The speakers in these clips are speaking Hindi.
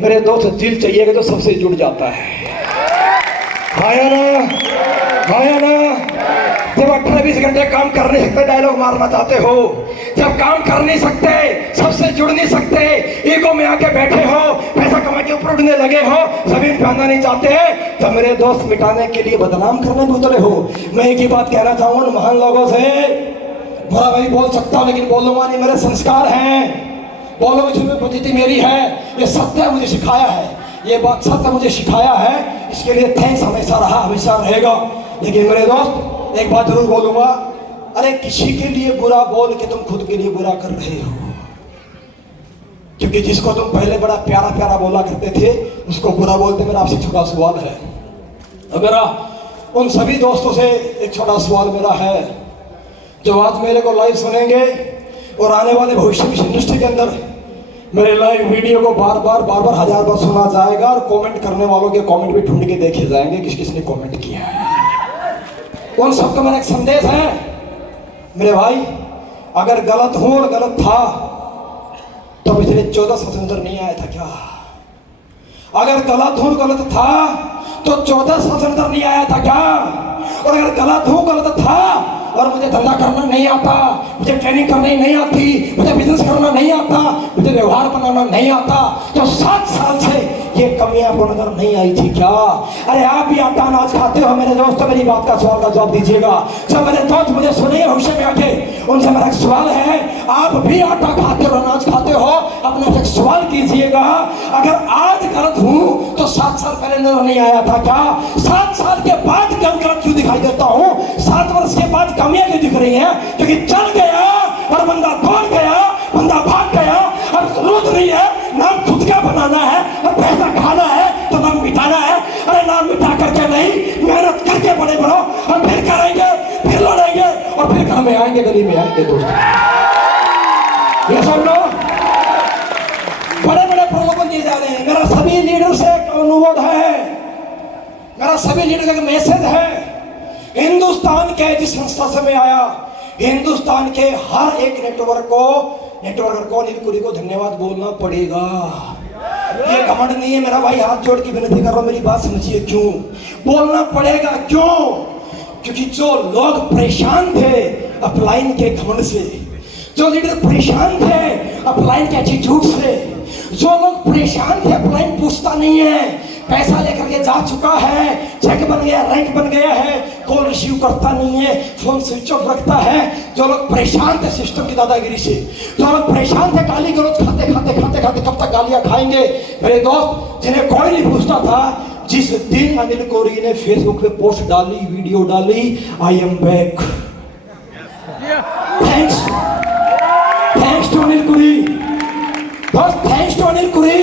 मेरे दोस्त दिल चाहिएगा तो सबसे जुड़ जाता है। आया ना जब 18-20 घंटे काम कर नहीं सकते डायलॉग मारना चाहते हो, जब काम कर नहीं सकते, सबसे जुड़ नहीं सकते, ईगो में आके बैठे हो, पैसा कमा के ऊपर उड़ने लगे हो, जमीन पे आना नहीं चाहते, तो मेरे दोस्त मिटाने के लिए बदनाम करने में उतरे हो। मैं एक ही बात कहना चाहूंगा महान लोगों से, बुरा मैं बोल सकता हूँ लेकिन बोलूंगा नहीं, मेरे संस्कार हैं, बोलो इसमें पद्धति मेरी है, ये सत्य मुझे सिखाया है, ये बात सत्य मुझे सिखाया है, इसके लिए थैंक्स हमेशा रहा, हमेशा रहेगा। लेकिन मेरे दोस्त एक बात जरूर बोलूंगा, अरे किसी के लिए बुरा बोल के तुम खुद के लिए बुरा कर रहे हो, क्योंकि जिसको तुम पहले बड़ा प्यारा प्यारा बोला करते थे उसको बुरा बोलते। मेरा आपसे छोटा सवाल है, और मेरा उन सभी दोस्तों से एक छोटा सवाल मेरा है जो आज मेरे को लाइव सुनेंगे और आने वाले भविष्य में इंडस्ट्री के अंदर मेरे लाइव वीडियो को बार बार 1000 बार सुना जाएगा, और कमेंट करने वालों के कमेंट भी ढूंढ के देखे जाएंगे किस किसने कमेंट किया है। उन सबका मेरा एक संदेश है, मेरे भाई अगर गलत हूं और गलत था तो पिछले 14 साल से अंदर नहीं आया था क्या? अगर गलत हूं गलत था तो 14 साल से अंदर नहीं आया था क्या? और अगर गलत हूं गलत था और मुझे धंधा करना नहीं आता, मुझे ट्रेनिंग करनी नहीं आती, मुझे बिजनेस करना नहीं आता, मुझे व्यवहार बनाना नहीं आता, तो 7 साल से ये कमियां आपको नजर नहीं आई थी क्या? अरे आप भी आटा अनाज खाते हो मेरे दोस्तों, मेरी बात का सवाल का जवाब दीजिएगा। जब मेरे दोस्त मुझे सुनेंगे भविष्य में आके, उनसे मेरा एक सवाल है, आप भी आटा खाते हो अनाज खाते हो, अपने से एक सवाल कीजिएगा, अगर आज गलत हूं तो 7 साल पहले नजर नहीं आया था क्या? 7 साल के बाद क्यों गलत क्यों दिखाई देता हूं? 7 वर्ष के बाद कमियां क्यों दिख रही हैं? क्योंकि चल गया और बंदा दौड़ गया, बंदा भाग गया, और जरूरत नहीं है नाम खुद का बनाना है और पैसा खाना है तो नाम मिटाना है। अरे नाम मिटा करके नहीं, मेहनत करके बड़े बनो, हम फिर करेंगे, फिर लड़ेंगे और फिर घर में आएंगे, गली में आएंगे। दोस्तों ये सब लोग बड़े बड़े प्रलोभन दिए जा रहे हैं। मेरा सभी लीडर से एक अनुरोध है, मेरा सभी लीडर का एक मैसेज है, हिंदुस्तान के जिस संस्था से मैं आया, हिंदुस्तान के हर एक नेटवर्क को नीलकुरी को धन्यवाद बोलना पड़ेगा। ये घमंड नहीं है मेरा भाई, हाथ जोड़ के विनती कर रहा हूं, मेरी बात समझिए। क्यों बोलना पड़ेगा? क्यों? क्योंकि जो लोग परेशान थे अपलाइन के घमंड से, जो लीडर परेशान थे अपलाइन के एटीट्यूड से, जो लोग परेशान थे अपलाइन पूछता नहीं है, पैसा लेकर के जा चुका है, चेक बन गया, रैंक बन गया है, कॉल रिसीव करता नहीं है, फोन स्विच ऑफ रखता है, जो लोग परेशान थे सिस्टम की दादागिरी से, जो लोग परेशान थे गाली गलौज खाते खाते कब तक गालियां खाएंगे, मेरे दोस्त जिन्हें कोई नहीं पूछता था, जिस दिन अनिल कोरी ने फेसबुक पे पोस्ट डाली, वीडियो डाली, I am back, thanks to Anil Kori, दोस्त थैंक्स टू अनिल कोरी,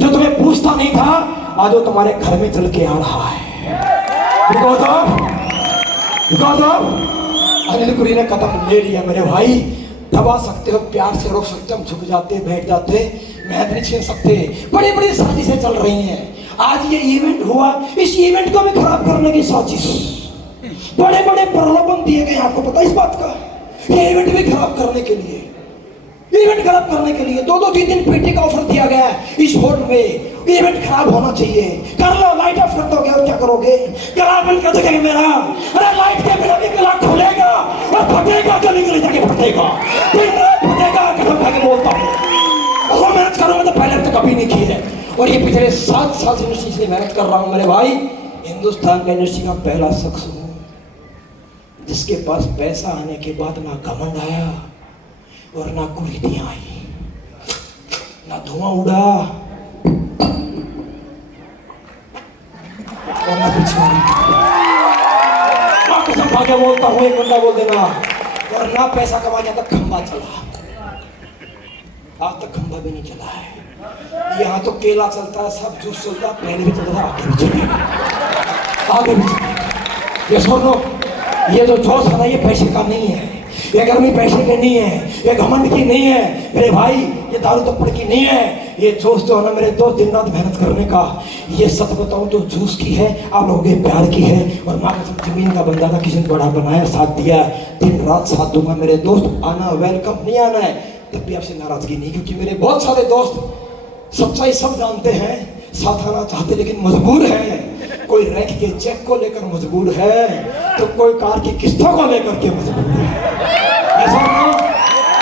जो तुम्हें पूछता नहीं था आज वो तुम्हारे घर में चल के आ रहा है। अनिल कुरी ने कदम ले लिया मेरे भाई, दबा सकते हो, प्यार से रोक सकते हो, हम झुक जाते, बैठ जाते, मेहनत नहीं छीन सकते। बड़ी बड़ी साजिशें चल रही हैं। आज ये इवेंट हुआ, इस इवेंट को भी खराब करने की साजिश, बड़े बड़े प्रलोभन दिए गए, आपको पता है इस बात का? ये इवेंट भी खराब करने के लिए, इवेंट खराब करने के लिए 2-3 दिन पीटी का ऑफर दिया गया है इस होटल में, इवेंट खराब होना चाहिए, कर लो, लाइट ऑफ कर दोगे और क्या करोगे? गला बंद कर दोगे मेरा? अरे लाइट के बिना भी गला खुलेगा और फटेगा, गली गली जाके फटेगा, फटेगा, कसम खा के बोलता हूँ। और मेहनत करूंगा तो पहले तो कभी नहीं की है, और ये पिछले 7 साल से इंडस्ट्री से मेहनत कर रहा हूँ मेरे भाई। हिंदुस्तान का इंडस्ट्री का पहला शख्स हूँ जिसके पास पैसा आने के बाद ना घमंड आया और ना कुरीतियां आई, ना धुआं उड़ा और ना कुछ कसम खा के बोलता हूँ, एक बंदा बोल देना, और ना पैसा कमा गया तक खंबा चला, आज तक खंबा भी नहीं चला है। यहाँ तो केला चलता है, सब जूस चलता है, पहले भी चलता था, आगे भी चलेगा, आगे भी चलेगा। ये सुनो, ये जो जोश है ना, ये पैसे का नहीं है, ये गर्मी पैसे की नहीं है, ये घमंड की नहीं है मेरे भाई, ये दारू तप्पड़ की नहीं है, ये जोश जो है ना मेरे दोस्त दिन रात मेहनत करने का, ये सच बताऊं तो जूस की है, आप लोगों के प्यार की है। और माँ कसम जमीन का बंदा था, किसी ने बड़ा बनाया, साथ दिया, दिन रात साथ दूंगा मेरे दोस्त, आना वेलकम, नहीं आना है तब भी आपसे नाराजगी नहीं, क्योंकि मेरे बहुत सारे दोस्त सच्चाई सब जानते हैं, साथ आना चाहते लेकिन मजबूर हैं। कोई रैंक के चेक को लेकर मजबूर है, तो कोई कार की किस्तों को लेकर के मजबूर है।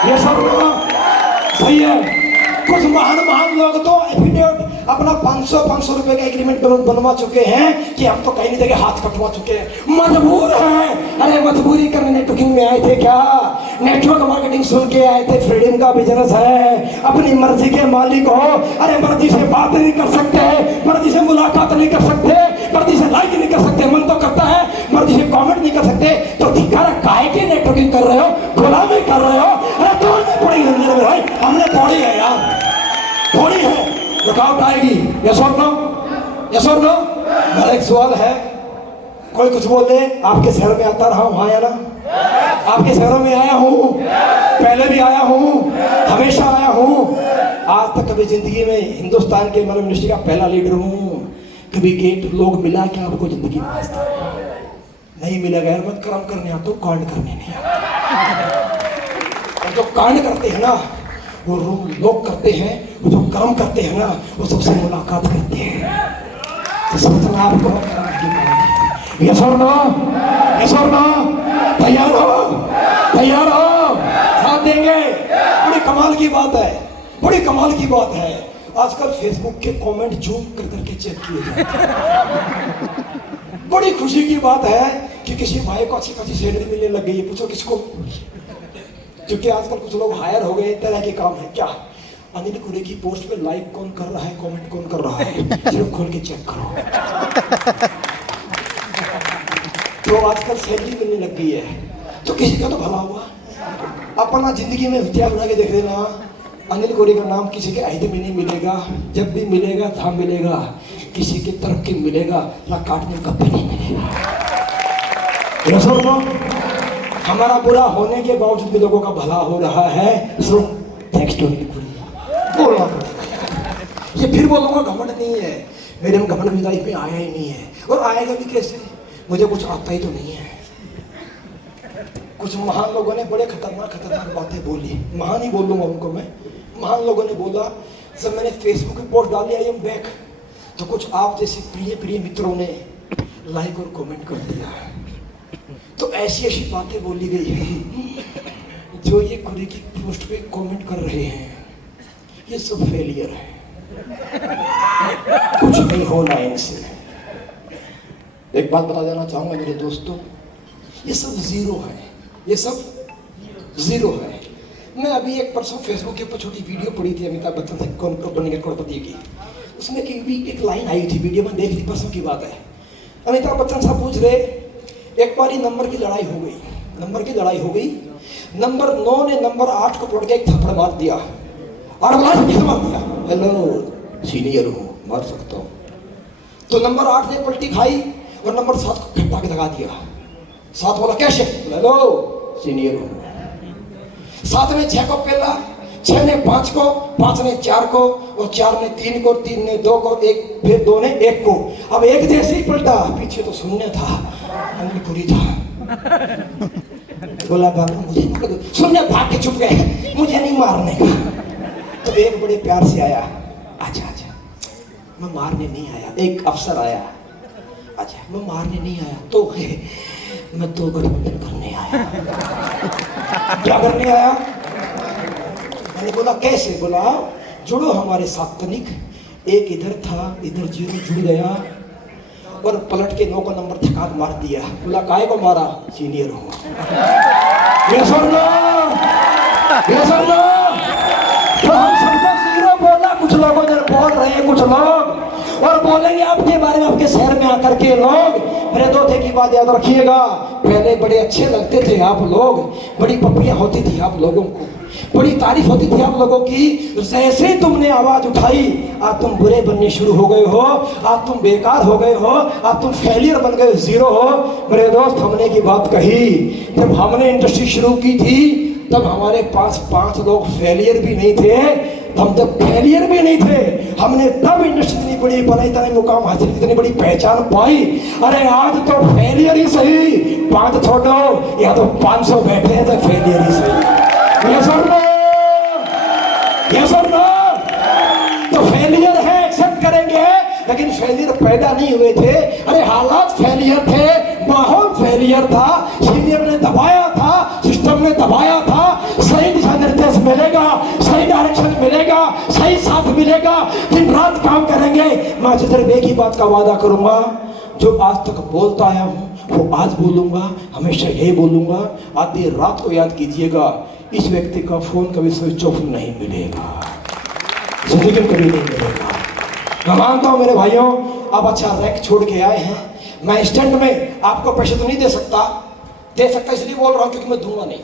ये सब सही है। कुछ महान लोग तो एफिडेविट अपना 500 रुपए का एग्रीमेंट बनवा चुके हैं कि हम तो कहीं नहीं देंगे, हाथ कटवा चुके हैं, मजबूर हैं। अरे मजबूरी करने नेटवर्किंग में आए थे क्या? नेटवर्क मार्केटिंग सुन के आए थे? फ्रीडम का बिजनेस है, अपनी मर्जी के मालिक हो। अरे मर्जी से बात नहीं कर सकते, मर्जी से मुलाकात नहीं कर सकते, मर्जी से लाइक नहीं कर सकते, मन तो करता है, मर्जी से कमेंट नहीं कर सकते, तो धिक्कार काहे की नेटवर्किंग कर रहे हो, गुलामी कर रहे हो? अरे तोड़नी पड़ेगी जिंदगी में भाई, हमने तोड़ी है यार, थोड़ी है, रुकावट आएगी। यस और नो? यस और नो? मेरा एक सवाल है, कोई कुछ बोल दे, आपके शहर में आता रहा हूँ, आया ना? आपके शहरों में आया हूँ, पहले भी आया हूँ, हमेशा आया हूँ। आज तक कभी जिंदगी में हिंदुस्तान के मतलब मिनिस्ट्री का पहला लीडर हूँ। कभी गेट लोग मिला क्या आपको जिंदगी में? नहीं मिला। गैर मत कर्म करने आता, कांड करने नहीं आता। जो कांड करते हैं ना वो लोग करते हैं, वो जो कर्म करते हैं ना वो सबसे मुलाकात करते हैं। तो सोचना आपको यस और नो? यस और नो? तैयार हो? तैयार हो? साथ देंगे? बड़ी कमाल की बात है, बड़ी कमाल की बात है। आजकल फेसबुक के कमेंट जूम कर करके चेक किए जाते हैं। बड़ी खुशी की बात है कि किसी भाई को अच्छी खासी सैलरी मिलने लग गई है। पूछो किसको? क्योंकि आजकल कुछ लोग हायर हो गए, तरह के काम है क्या? अनिल कुरे की पोस्ट पे लाइक कौन कर रहा है, कमेंट कौन कर रहा है, सिर्फ खोल के चेक करो। तो आजकल सैलरी मिलने लग गई है, तो किसी का तो भला हुआ। अपना जिंदगी में हथियार बना के देख लेना, अनिल कुरे का नाम किसी के अहद में नहीं मिलेगा। जब भी मिलेगा था मिलेगा, किसी की तरफ की मिलेगा ना, काटने का भी नहीं मिलेगा। हमारा बुरा होने के बावजूद भी लोगों का भला हो रहा है, सो थैंक्स टू अनिल कुरे। बोलना पड़ेगा। ये फिर बोलूँगा घमंड नहीं है, मेरे में घमंड मेरी लाइफ में आया ही नहीं है, और आएगा भी कैसे? मुझे कुछ आता ही तो नहीं है। कुछ महान लोगों ने बड़े खतरनाक बातें बोली, महान ही बोल लूँगा उनको मैं। महान लोगों ने बोला, जब मैंने फेसबुक पे पोस्ट डाली आई एम बैक, तो कुछ आप जैसे प्रिय मित्रों ने लाइक और कमेंट कर दिया। तो ऐसी ऐसी बातें बोली गई हैं जो ये कुरे की पोस्ट पे कमेंट कर रहे हैं, ये सब फेलियर है, कुछ नहीं होना इनसे। एक बात बता देना चाहूंगा मेरे दोस्तों, ये सब जीरो है, ये सब जीरो है। मैं अभी एक परसों फेसबुक के ऊपर छोटी वीडियो पड़ी थी अमिताभ बच्चन से कौन बनेगा करोड़पति की। उसमें एक लाइन आई थी, वीडियो में देख ली, परसों की बात है। अमिताभ बच्चन साहब पूछ रहे, एक बार नंबर की लड़ाई हो गई, नंबर 9 ने नंबर 8 को पकड़ के एक थप्पड़ मार दिया और मार दिया। हेलो सीनियर हूँ, मार सकता हूँ। तो नंबर 8 ने पलटी खाई और नंबर 7 को खट्टा के लगा दिया। 7 बोला कैसे? हेलो सीनियर हूँ। 7 ने 6 को पेला, 6 ने 5 को, 5 ने 4 को, और 4 ने 3 को, 3 ने 2 को, एक फिर 2 ने 1 को। अब एक जैसे ही पलटा, पीछे तो शून्य था, अनिल कुरे था। बोला बाबा मुझे शून्य, भाग के छुप गए, मुझे नहीं मारने का। तो एक बड़े प्यार से आया, अच्छा मैं मारने नहीं आया। एक अफसर आया, अच्छा मैं मारने नहीं आया, तो मैं तो गठबंधन करने आया। क्या करने आया? मैंने बोला कैसे? बोला जुड़ो हमारे साथ तनिक। एक इधर था, इधर 0 जुड़ गया और पलट के 9 का नंबर थका मार दिया। बोला काहे को मारा? सीनियर हूँ। ये सुन लो, ये सुन लो। तो हम सबको 0 बोला, कुछ लोगों ने बोल रहे हैं, कुछ लोग और बोलेंगे आपके बारे में, आपके शहर में आकर के लोग। मेरे दोस्ते की बात याद रखिएगा, पहले बड़े अच्छे लगते थे आप लोग, बड़ी पप्पियां होती थी आप लोगों को, बड़ी तारीफ होती थी आप लोगों की। जैसे ही तुमने आवाज उठाई, आज तुम बुरे बनने शुरू हो गए हो, आज तुम बेकार हो गए हो, आज तुम फेलियर बन गए, 0 हो। मेरे दोस्त हमने की बात कही, जब हमने इंडस्ट्री शुरू की थी तब हमारे पास 5 लोग फेलियर भी नहीं थे। हम जब फेलियर भी नहीं थे, हमने तब इंडस्ट्री इतनी बड़ी बनाई, इतने मुकाम हासिल, इतनी बड़ी पहचान पाई। अरे आज तो फेलियर ही सही, 5 छोड़ो या तो 500 बैठे हैं, तो फेलियर ही सही। ये सुन लो, ये सुन लो। तो लेकिन फेलियर पैदा नहीं हुए थे। अरे हालात फेलियर थे, माहौल फेलियर था, सीनियर ने दबाया था, सिस्टम ने दबाया था। सही दिशा निर्देश मिलेगा, सही डायरेक्शन मिलेगा, सही साथ मिलेगा, दिन रात काम करेंगे। मैं सिर्फ एक ही बात का वादा करूंगा, जो आज तक बोलता आया हूं वो आज बोलूंगा, हमेशा यही बोलूंगा। आधी रात को याद कीजिएगा, इस व्यक्ति का फोन कभी स्विच ऑफ नहीं मिलेगा, जिंदगी में कभी नहीं मिलेगा। मैं मानता हूं मेरे भाइयों, आप अच्छा रैंक छोड़ के आए हैं। मैं इंस्टेंट में आपको पैसे तो नहीं दे सकता इसलिए बोल रहा हूं क्योंकि मैं दूंगा नहीं।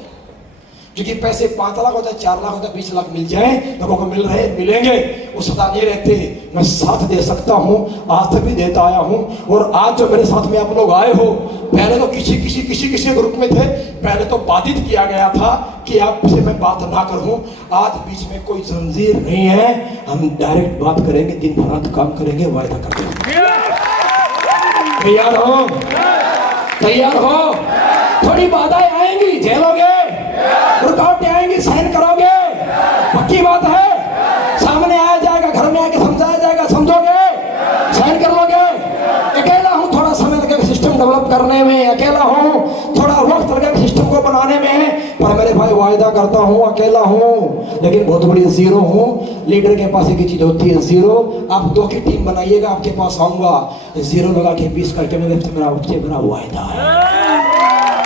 क्योंकि पैसे 5 लाख होता है, 4 लाख होता है, 20 लाख मिल जाए, लोगों को मिल रहे मिलेंगे, वो सदा नहीं रहते। मैं साथ दे सकता हूं, आज तक भी देता आया हूं। और आज जो मेरे साथ में आप लोग आए हो, पहले तो किसी ग्रुप में थे, पहले तो बाधित किया गया था कि आपसे मैं बात ना करूं। आज बीच में कोई जंजीर नहीं है, हम डायरेक्ट बात करेंगे, दिन रात काम करेंगे, वायदा करते हैं। तैयार हो? तैयार हो? थोड़ी बाधाएं आएंगी, झेलोगे, रुकावटें आएंगी, सहन करोगे, पक्की बात है। सामने आया जाएगा, घर में आके समझाया जाएगा, समझोगे, सहन कर लोगे। अकेला हूं, थोड़ा समय लगेगा सिस्टम डेवलप करने में, अकेला हूं, थोड़ा वक्त लगेगा सिस्टम को बनाने में, पर मेरे भाई वायदा करता हूं, अकेला हूं लेकिन बहुत बड़ी जीरो हूं। लीडर के पास एक चीज होती है, जीरो। आप 2 की टीम बनाइएगा, आपके पास आऊंगा, जीरो लगा के 20 करके मेरा वायदा है,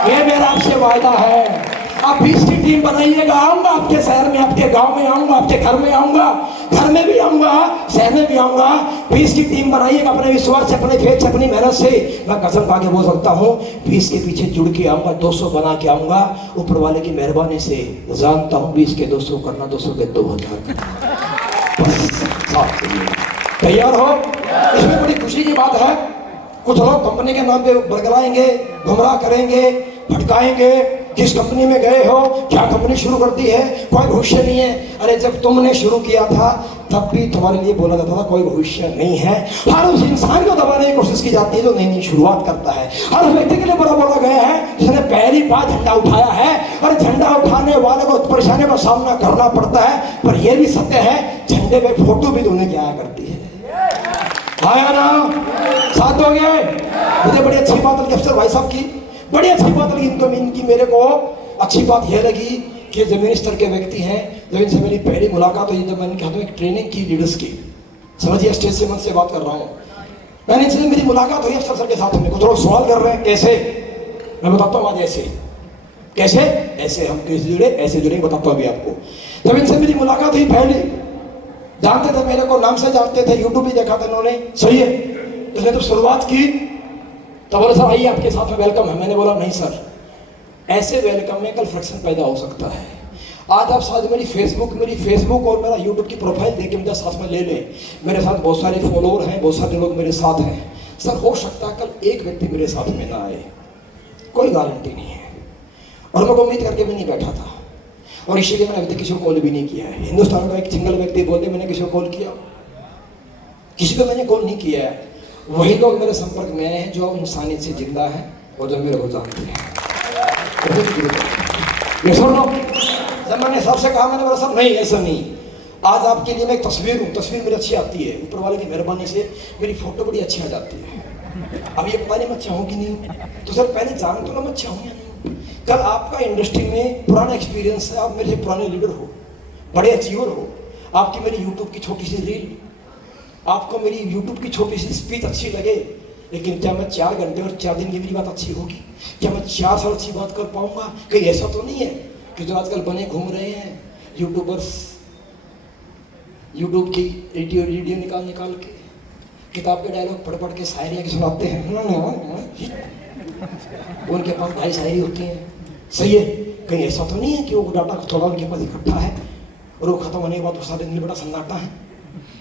ये मेरा आपसे वायदा है। आप 20 की टीम बनाइएगा, आऊंगा आपके शहर में, आपके गांव में आऊंगा, आपके घर में आऊंगा, घर में भी आऊंगा, शहर में भी आऊंगा। 20 की टीम बनाइएगा, अपने विश्वास से, अपने फेथ से, अपनी मेहनत से। मैं कसम खा के बोल सकता हूँ, 20 के पीछे जुड़ के आऊंगा, 200 बना के आऊंगा। ऊपर वाले की मेहरबानी से जानता हूँ 20 के 200 करना, 200 के 2000 तैयार हो? इसमें बड़ी खुशी की बात है। कुछ लोग कंपनी के नाम पे बरगलाएंगे, गुमराह करेंगे, भटकाएंगे। किस कंपनी में गए हो, क्या कंपनी शुरू कर दी है, कोई भविष्य नहीं है। अरे जब तुमने शुरू किया था तब भी तुम्हारे लिए बोला जाता था कोई भविष्य नहीं है। हर उस इंसान को दबाने की कोशिश की जाती है जो नई नई शुरुआत करता है। हर उस व्यक्ति के लिए बुरा बोला गया है जिसने पहली बार झंडा उठाया है, और झंडा उठाने वाले को परेशानियों का सामना करना पड़ता है। पर यह भी सत्य है, झंडे पे फोटो भी धोने की आया करती है। आया ना? साथ दोगे? मुझे बड़ी अच्छी बात लगी अफसर भाई साहब की, बड़ी अच्छी बात लगी इनकी मेरे को अच्छी बात यह लगी कि जमीनी स्तर के व्यक्ति हैं। जब इनसे मेरी पहली मुलाकात हुई, जब मैंने कहा एक ट्रेनिंग की लीडर्स की, समझिए स्टेज से मन से बात कर रहा हूँ, मैंने इनसे मेरी मुलाकात हुई अफसर सर के साथ में। कुछ लोग सवाल कर रहे हैं कैसे, मैं बताता हूँ आज ऐसे कैसे, ऐसे हम कैसे जुड़े, ऐसे जुड़े, बताता हूँ अभी आपको। जब इनसे मेरी मुलाकात हुई, पहले जानते थे मेरे को, नाम से जानते थे, यूट्यूब भी देखा था इन्होंने, सही है। इसने जब शुरुआत की तो बोले सर आइए आपके साथ में वेलकम है। मैंने बोला नहीं सर, ऐसे वेलकम में कल फ्रिक्शन पैदा हो सकता है। आज आप साथ मेरी फेसबुक और मेरा यूट्यूब की प्रोफाइल देख के मुझे साथ में ले लें। मेरे साथ बहुत सारे फॉलोअर हैं, बहुत सारे लोग मेरे साथ हैं। सर हो सकता है कल एक व्यक्ति मेरे साथ में ना आए, कोई गारंटी नहीं है। और मैं उम्मीद करके भी नहीं बैठा था, और इसीलिए मैंने अभी तक किसी को कॉल भी नहीं किया है। हिंदुस्तान का एक सिंगल व्यक्ति बोले मैंने किसी को कॉल किया, किसी को मैंने कॉल नहीं किया है। वही लोग मेरे संपर्क में आए हैं जो इंसानियत से जिंदा है और जो मेरे को जानते हैं। ये सुन लो, जब मैंने सबसे कहा, मैंने बोला सर नहीं ऐसा नहीं, आज आपके लिए मैं एक तस्वीर हूँ, तस्वीर मेरी अच्छी आती है, ऊपर वाले की मेहरबानी से मेरी फोटो बड़ी अच्छी आ जाती है। अब ये पता नहीं मैं अच्छा हूँ कि नहीं, तो सर पहले जान तो ना मैं अच्छा हूँ या नहीं। कल आपका इंडस्ट्री में पुराना एक्सपीरियंस है, आप मेरे से पुराने लीडर हो, बड़े अचीवर हो, आपकी मेरी यूट्यूब की छोटी सी रील, आपको मेरी यूट्यूब की छोटी सी स्पीच अच्छी लगे, लेकिन क्या मैं 4 घंटे और 4 दिन की मेरी बात अच्छी होगी? क्या मैं 4 साल अच्छी बात कर पाऊंगा? कहीं ऐसा तो नहीं है कि जो आजकल बने घूम रहे हैं यूट्यूबर्स, यूट्यूब की वीडियो निकाल के किताब के डायलॉग पढ़ के शायरी आके सुनाते हैं, उनके पास भाई शायरी होती हैं, सही है। कहीं ऐसा तो नहीं है कि वो डाटा थोड़ा उनके पास इकट्ठा है और वो खत्म होने के बाद सारे दिन बड़ा सन्नाटा है।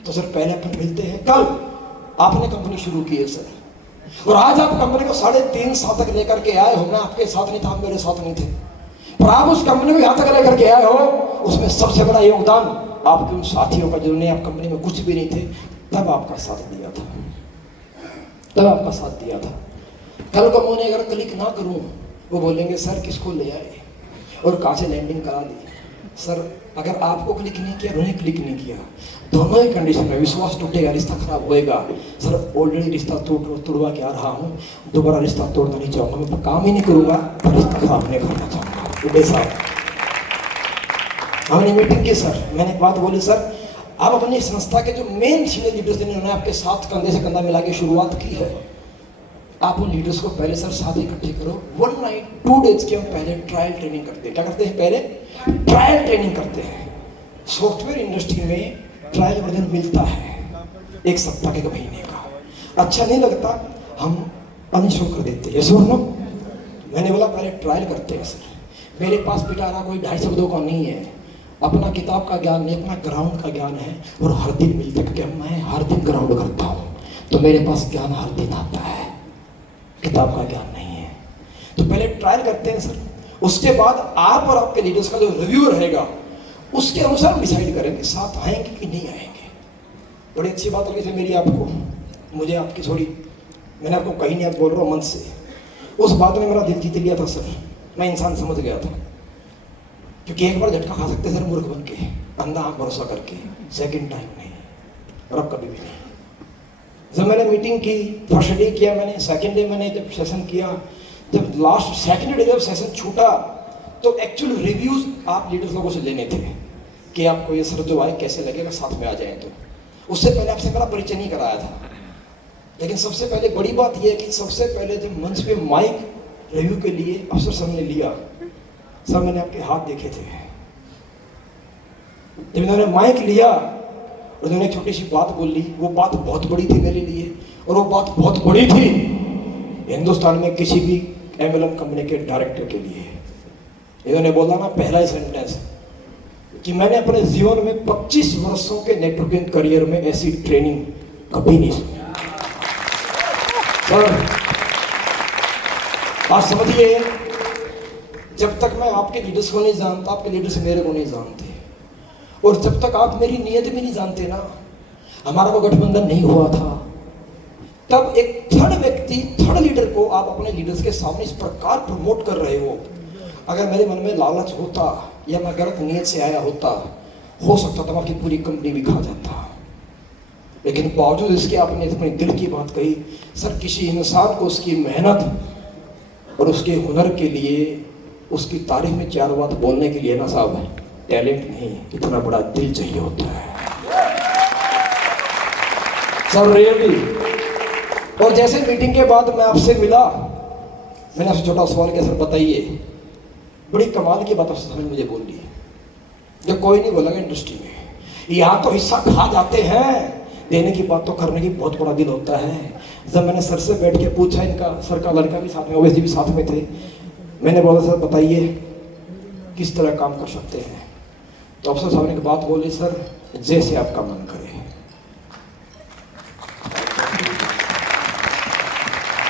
तो सर पहले अपन मिलते हैं। कल आपने कंपनी शुरू की है सर, और आज आप कंपनी को 3.5 साल तक लेकर के आए हो। मैं आपके साथ नहीं था, आप मेरे साथ नहीं थे, पर आप उस कंपनी को यहाँ तक लेकर के आए हो, उसमें सबसे बड़ा योगदान आपके उन साथियों का जिन्होंने आप कंपनी में कुछ भी नहीं थे तब आपका साथ दिया था, तब आपका साथ दिया था। कल को मैंने अगर क्लिक ना करूं, वो बोलेंगे सर किसको ले आए और कहाँ से लैंडिंग करा दी। सर अगर आपको क्लिक नहीं किया, उन्हें क्लिक नहीं किया, दोनों ही कंडीशन में विश्वास टूटेगा, रिश्ता खराब होएगा। सर ऑलरेडी रिश्ता तोड़वा के आ रहा हूँ, दोबारा रिश्ता तोड़ना नहीं चाहूँगा, मैं काम ही नहीं करूँगा, तो रिश्ता खराब नहीं करना चाहूँगा। उदय साहब, हमने मीटिंग की सर, मैंने एक बात बोली सर, आप अपनी संस्था के जो मेन सीनियर लीडर्स जिन्होंने आपके साथ कंधे से कंधा मिला के शुरुआत की है, आप उन लीडर्स को पहले सर साथ इकट्ठे करो। 1 नाइट 2 डेज की हम पहले ट्रायल ट्रेनिंग करते हैं। क्या करते हैं? पहले ट्रायल ट्रेनिंग करते हैं। सॉफ्टवेयर इंडस्ट्री में ट्रायल वर्जन मिलता है 1 सप्ताह के महीने का, अच्छा नहीं लगता हम अनशो कर देते हैं। ऐसे नो, मैंने बोला पहले ट्रायल करते हैं सर। मेरे पास पिटारा कोई 250 शब्दों का नहीं है, अपना किताब का ज्ञान नहीं, अपना ग्राउंड का ज्ञान है, और हर दिन मिलते क्योंकि मैं हर दिन ग्राउंड करता हूँ, तो मेरे पास ज्ञान हर दिन आता है, किताब का ज्ञान नहीं है। तो पहले ट्रायल करते हैं सर, उसके बाद आप और आपके लीडर्स का जो रिव्यू रहेगा उसके अनुसार डिसाइड करेंगे साथ आएंगे कि नहीं आएंगे। बड़ी अच्छी बात लगी थी मेरी आपको, मुझे आपकी थोड़ी, मैंने आपको कहीं नहीं, आप बोल रहा हूँ मन से, उस बात ने मेरा दिल जीत लिया था सर। मैं इंसान समझ गया था, क्योंकि एक बार झटका खा सकते सर मूर्ख बन के, अंधा आंख भरोसा करके, सेकंड टाइम नहीं, और अब कभी भी नहीं। जब मैंने मीटिंग की, फर्स्ट डे किया मैंने, सेकंड डे मैंने जब सेशन किया, जब लास्ट सेकंड डे जब सेशन छूटा, तो एक्चुअल रिव्यूज आप लीडर्स लोगों से लेने थे कि आपको ये सर जो आए कैसे लगेगा, साथ में आ जाए। तो उससे पहले आपसे मेरा परिचय नहीं कराया था, लेकिन सबसे पहले बड़ी बात यह है कि सबसे पहले जब मंच पे माइक रिव्यू के लिए अफसर सर ने लिया, सर मैंने आपके हाथ देखे थे, जब इन्होंने माइक लिया और उन्होंने एक छोटी सी बात बोली, वो बात बहुत बड़ी थी मेरे लिए, और वो बात बहुत बड़ी थी हिंदुस्तान में किसी भी MLM कंपनी के डायरेक्टर के लिए। इन्होंने बोला ना, पहला ही सेंटेंस, कि मैंने अपने जीवन में 25 वर्षों के नेटवर्किंग करियर में ऐसी ट्रेनिंग कभी नहीं सुनी। सर आप समझिए, जब तक मैं आपके लीडर्स को नहीं जानता, आपके लीडर्स मेरे को नहीं जानते, और जब तक आप मेरी नीयत भी नहीं जानते ना, हमारा वो गठबंधन नहीं हुआ था, तब एक थर्ड व्यक्ति, थर्ड लीडर को आप अपने लीडर्स के सामने इस प्रकार प्रमोट कर रहे हो। अगर मेरे मन में लालच होता या मैं गलत नीयत से आया होता, हो सकता था आपकी पूरी कंपनी भी खा जाता, लेकिन बावजूद इसके आपने अपने दिल की बात कही। सर किसी इंसान को उसकी मेहनत और उसके हुनर के लिए, उसकी तारीफ में 4 बात बोलने के लिए ना साहब, टैलेंट नहीं, इतना बड़ा दिल चाहिए होता है सर, रियली। और जैसे मीटिंग के बाद मैं आपसे मिला, मैंने आपसे छोटा सवाल किया, सर बताइए, बड़ी कमाल की बात आपसे मुझे बोल दी जो कोई नहीं बोला इंडस्ट्री में, यहाँ तो हिस्सा खा जाते हैं, देने की बात तो करने की बहुत बड़ा दिल होता है। जब मैंने सर से बैठ के पूछा, इनका सर का लड़का भी साथ में, ओवैसी भी साथ में थे, मैंने बोला सर बताइए किस तरह काम कर सकते हैं, तो अफसर साहब ने एक बात बोली, सर जैसे आपका मन